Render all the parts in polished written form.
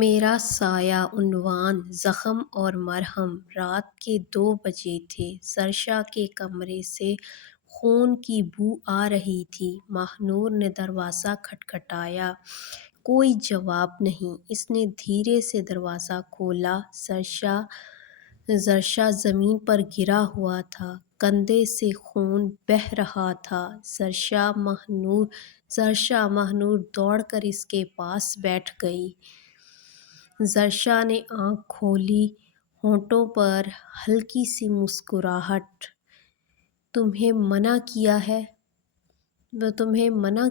میرا سایہ عنوان زخم اور مرہم رات کے 2 بجے تھے۔ سرسا کے کمرے سے خون کی بو آ رہی تھی۔ ماہ نور نے دروازہ کھٹکھٹایا۔ کوئی جواب نہیں۔ اس نے دھیرے سے دروازہ کھولا۔ سرسا زمین پر گرا ہوا تھا۔ کندھے سے خون بہہ رہا تھا۔ سرسا ماہ نور دوڑ کر اس کے پاس بیٹھ گئی۔ سرسا نے آنکھ کھولی، ہونٹوں پر ہلکی سی مسکراہٹ۔ تمہیں منع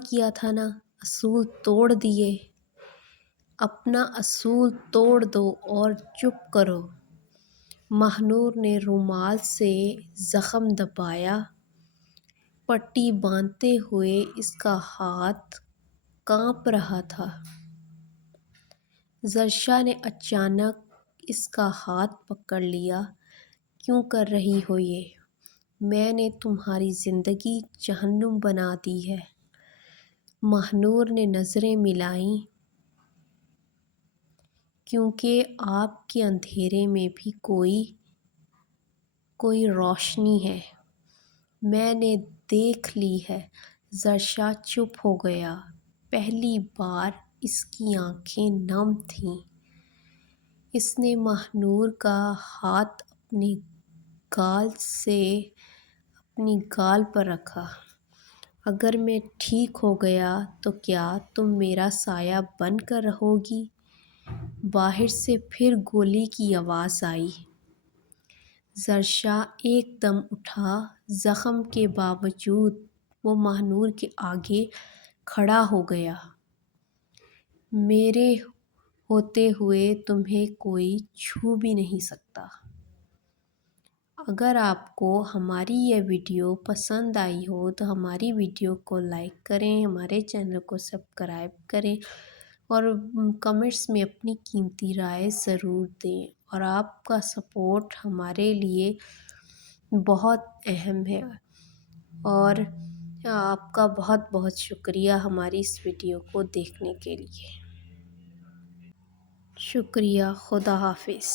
کیا تھا نا، اصول توڑ دیے۔ اپنا اصول توڑ دو اور چپ کرو۔ ماہ نور نے رومال سے زخم دبایا۔ پٹی باندھتے ہوئے اس کا ہاتھ کانپ رہا تھا۔ سرسا نے اچانک اس کا ہاتھ پکڑ لیا۔ کیوں کر رہی ہو یہ؟ میں نے تمہاری زندگی جہنم بنا دی ہے۔ ماہ نور نے نظریں ملائیں۔ کیونکہ آپ کے اندھیرے میں بھی کوئی روشنی ہے۔ میں نے دیکھ لی ہے۔ سرسا چپ ہو گیا۔ پہلی بار اس کی آنکھیں نم تھیں۔ اس نے ماہ نور کا ہاتھ اپنی گال پر رکھا۔ اگر میں ٹھیک ہو گیا تو کیا تم میرا سایہ بن کر رہو گی؟ باہر سے پھر گولی کی آواز آئی۔ سرسا ایک دم اٹھا۔ زخم کے باوجود وہ ماہ نور کے آگے کھڑا ہو گیا۔ میرے ہوتے ہوئے تمہیں کوئی چھو بھی نہیں سکتا۔ اگر آپ کو ہماری یہ ویڈیو پسند آئی ہو تو ہماری ویڈیو کو لائک کریں، ہمارے چینل کو سبسکرائب کریں اور کمنٹس میں اپنی قیمتی رائے ضرور دیں۔ اور آپ کا سپورٹ ہمارے لیے بہت اہم ہے اور آپ کا بہت بہت شکریہ ہماری اس ویڈیو کو دیکھنے کے لیے۔ شکریہ۔ خدا حافظ۔